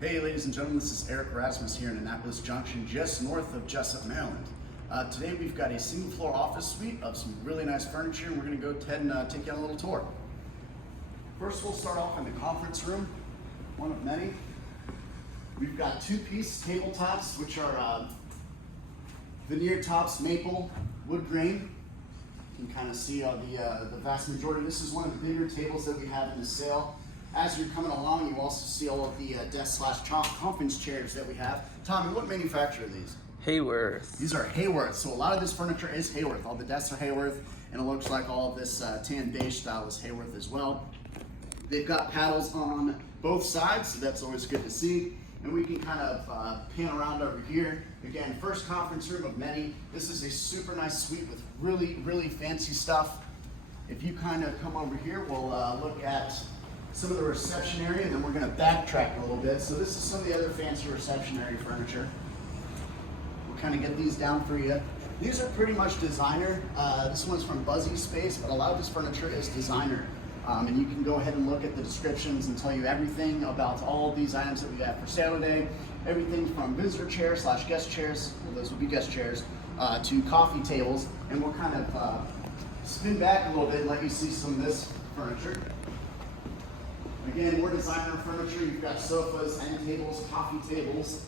Hey ladies and gentlemen, this is Eric Erasmus here in Annapolis, Junction, just north of Jessup, Maryland. Today we've got a single floor office suite of some really nice furniture, and we're going to go ahead and take you on a little tour. First we'll start off in the conference room, one of many. We've got two-piece tabletops, which are veneer tops, maple, wood grain. You can kind of see the vast majority. This is one of the bigger tables that we have in the sale. As you're coming along, you also see all of the desk/conference chairs that we have. Tommy, what manufacturer are these? Haworth. These are Haworth. So a lot of this furniture is Haworth. All the desks are Haworth, and it looks like all of this tan beige style is Haworth as well. They've got paddles on both sides, so that's always good to see. And we can kind of pan around over here. Again, first conference room of many. This is a super nice suite with really, really fancy stuff. If you kind of come over here, we'll look at some of the reception area, and then we're going to backtrack a little bit. So this is some of the other fancy reception area furniture. We'll kind of get these down for you. These are pretty much designer. This one's from Buzzy Space, but a lot of this furniture is designer. And you can go ahead and look at the descriptions and tell you everything about all of these items that we have for sale today. Everything from visitor chairs / guest chairs, well, those would be guest chairs, to coffee tables. And we'll kind of spin back a little bit and let you see some of this furniture. Again, more designer furniture. You've got sofas, end tables, coffee tables.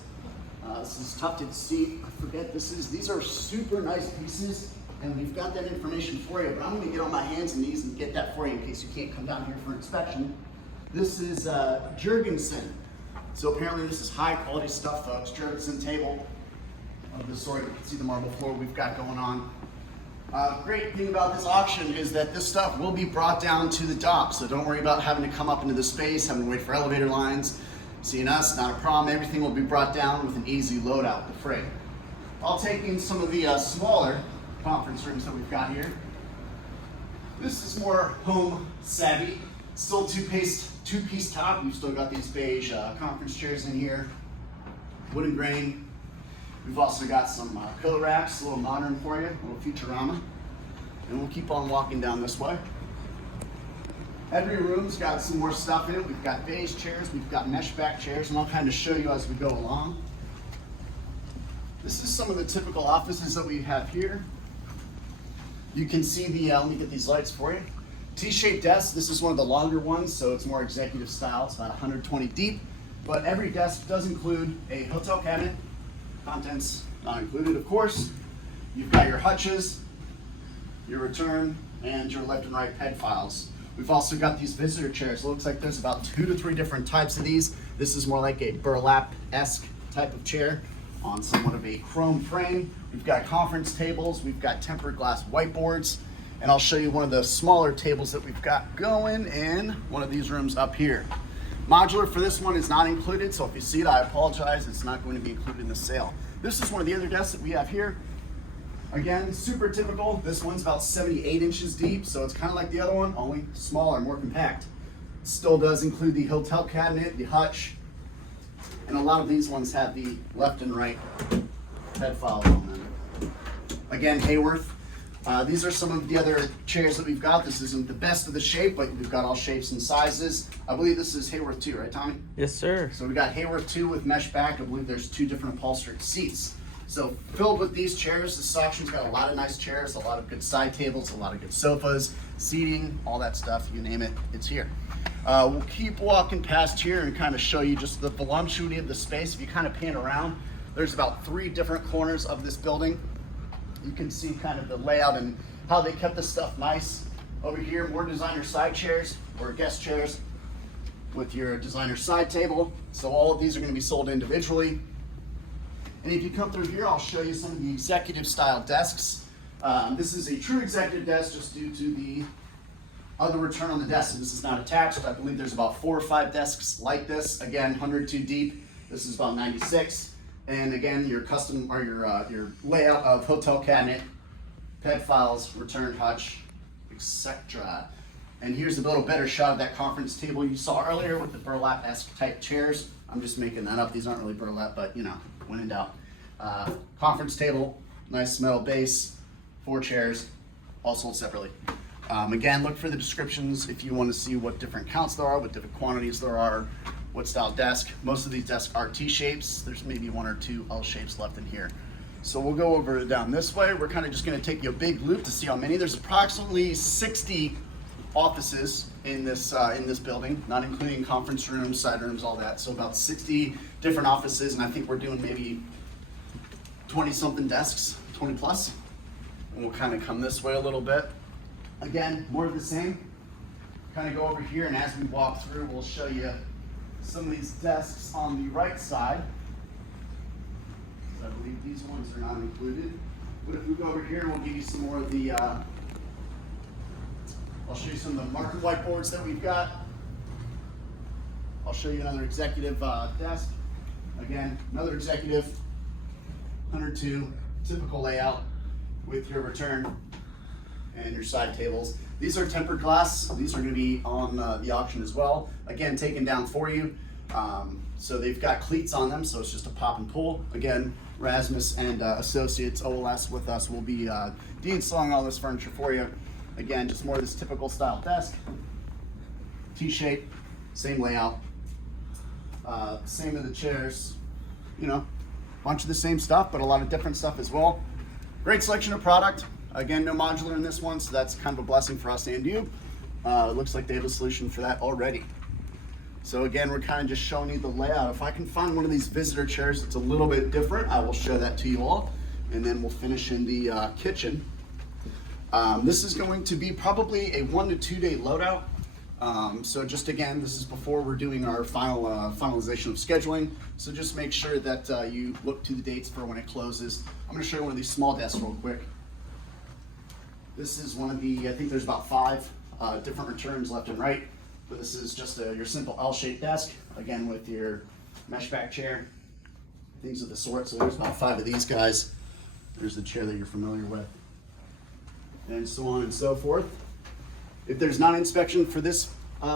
This is tufted seat. I forget these are super nice pieces, and we've got that information for you, but I'm gonna get on my hands and knees and get that for you in case you can't come down here for inspection. This is Jurgensen. So apparently this is high quality stuff, folks. Jurgensen table of the sort. You can see the marble floor we've got going on. Great thing about this auction is that this stuff will be brought down to the dock, so don't worry about having to come up into the space, having to wait for elevator lines. Seeing us, not a problem. Everything will be brought down with an easy load out the freight. I'll take in some of the smaller conference rooms that we've got here. This is more home savvy. Still two-piece top. We've still got these beige conference chairs in here. Wooden grain. We've also got some pillow racks, a little modern for you, a little Futurama. And we'll keep on walking down this way. Every room's got some more stuff in it. We've got beige chairs, we've got mesh back chairs, and I'll kind of show you as we go along. This is some of the typical offices that we have here. You can see let me get these lights for you. T-shaped desk. This is one of the longer ones, so it's more executive style. It's about 120 deep, but every desk does include a hotel cabinet. Contents not included, of course. You've got your hutches, your return, and your left and right peg files. We've also got these visitor chairs. It looks like there's about 2 to 3 different types of these. This is more like a burlap-esque type of chair on somewhat of a chrome frame. We've got conference tables, we've got tempered glass whiteboards, and I'll show you one of the smaller tables that we've got going in one of these rooms up here. Modular for this one is not included, so if you see it, I apologize. It's not going to be included in the sale. This is one of the other desks that we have here. Again, super typical. This one's about 78 inches deep, so it's kind of like the other one, only smaller, more compact. It still does include the hotel cabinet, the hutch, and a lot of these ones have the left and right bed files on them. Again, Haworth. These are some of the other chairs that we've got. This isn't the best of the shape, but we've got all shapes and sizes. I believe this is Haworth 2, right, Tommy? Yes, sir. So we got Haworth 2 with mesh back. I believe there's 2 different upholstered seats. So filled with these chairs, this auction's got a lot of nice chairs, a lot of good side tables, a lot of good sofas, seating, all that stuff, you name it, it's here. We'll keep walking past here and kind of show you just the voluptuosity of the space. If you kind of pan around, there's about 3 different corners of this building. You can see kind of the layout and how they kept this stuff nice. Over here, more designer side chairs or guest chairs with your designer side table. So all of these are going to be sold individually. And if you come through here, I'll show you some of the executive style desks. This is a true executive desk just due to the other return on the desk. So this is not attached. I believe there's about 4 or 5 desks like this. Again, 102 deep. This is about 96. And again, your custom or your layout of hotel cabinet, peg files, return hutch, etc. And here's a little better shot of that conference table you saw earlier with the burlap-esque type chairs. I'm just making that up. These aren't really burlap, but you know, when in doubt. Conference table, nice metal base, 4 chairs, all sold separately. Again, look for the descriptions if you want to see what different counts there are, what different quantities there are, what style desk. Most of these desks are T-shapes. There's maybe 1 or 2 L shapes left in here. So we'll go over down this way. We're kind of just going to take you a big loop to see how many. There's approximately 60 offices in this building, not including conference rooms, side rooms, all that. So about 60 different offices, and I think we're doing maybe 20-something desks, 20 plus. And we'll kind of come this way a little bit. Again, more of the same. Kind of go over here, and as we walk through, we'll show you some of these desks on the right side. So I believe these ones are not included. But if we go over here, we'll give you some more of the, I'll show you some of the marker whiteboards that we've got. I'll show you another executive desk. Again, another executive, 102, typical layout with your return and your side tables. These are tempered glass. These are going to be on the auction as well. Again, taken down for you. So they've got cleats on them, so it's just a pop and pull. Again, Rasmus and Associates, OLS with us, will be de-installing all this furniture for you. Again, just more of this typical style desk. T-shape, same layout. Same of the chairs. You know, bunch of the same stuff, but a lot of different stuff as well. Great selection of product. Again, no modular in this one, so that's kind of a blessing for us and you. It looks like they have a solution for that already. So again, we're kind of just showing you the layout. If I can find one of these visitor chairs that's a little bit different, I will show that to you all. And then we'll finish in the kitchen. This is going to be probably a 1 to 2 day loadout. So just again, this is before we're doing our finalization of scheduling. So just make sure that you look to the dates for when it closes. I'm gonna show you one of these small desks real quick. This is one of the, I think there's about 5 different returns left and right. But this is just your simple L-shaped desk, again with your mesh back chair, things of the sort. So there's about 5 of these guys. There's the chair that you're familiar with, and so on and so forth. If there's not inspection for this,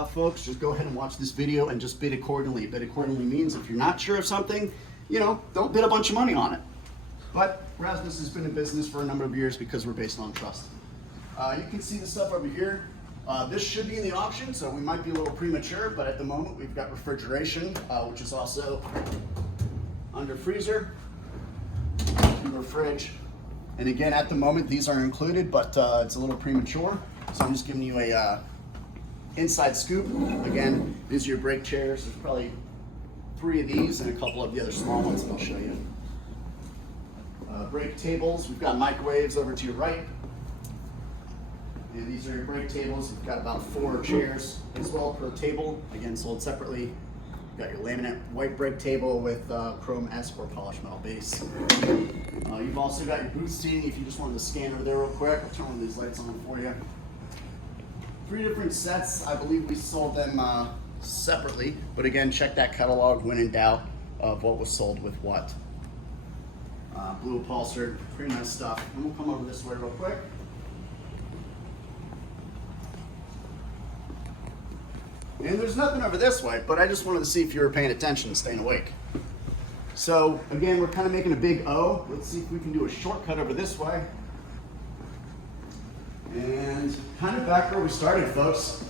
folks, just go ahead and watch this video and just bid accordingly. Bid accordingly means if you're not sure of something, you know, don't bid a bunch of money on it. But Rasmus has been in business for a number of years because we're based on trust. You can see the stuff over here. This should be in the auction, so we might be a little premature, but at the moment we've got refrigeration, which is also under freezer, under fridge. And again, at the moment, these are included, but it's a little premature. So I'm just giving you a inside scoop. Again, these are your break chairs. There's probably 3 of these and a couple of the other small ones that I'll show you. Break tables, we've got microwaves over to your right. And these are your break tables. You've got about 4 chairs as well per table, again sold separately. You've got your laminate white break table with chrome S or polished metal base. You've also got your booth seating if you just wanted to scan over there real quick. I'll turn one of these lights on for you. 3 different sets. I believe we sold them separately, but again, check that catalog when in doubt of what was sold with what. Blue upholstered, pretty nice stuff. And we'll come over this way real quick. And there's nothing over this way, but I just wanted to see if you were paying attention and staying awake. So again, we're kind of making a big O. Let's see if we can do a shortcut over this way. And kind of back where we started, folks.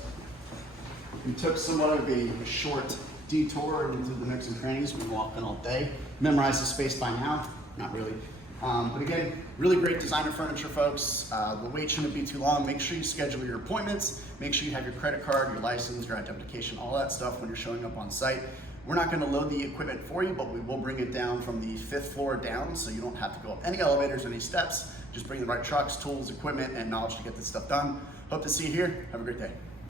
We took somewhat of a short detour into the nooks and crannies. We've been walking all day. Memorized the space by now. Not really. But again, really great designer furniture, folks. The wait shouldn't be too long. Make sure you schedule your appointments. Make sure you have your credit card, your license, your identification, all that stuff when you're showing up on site. We're not going to load the equipment for you, but we will bring it down from the 5th floor down, so you don't have to go up any elevators, any steps. Just bring the right trucks, tools, equipment, and knowledge to get this stuff done. Hope to see you here. Have a great day.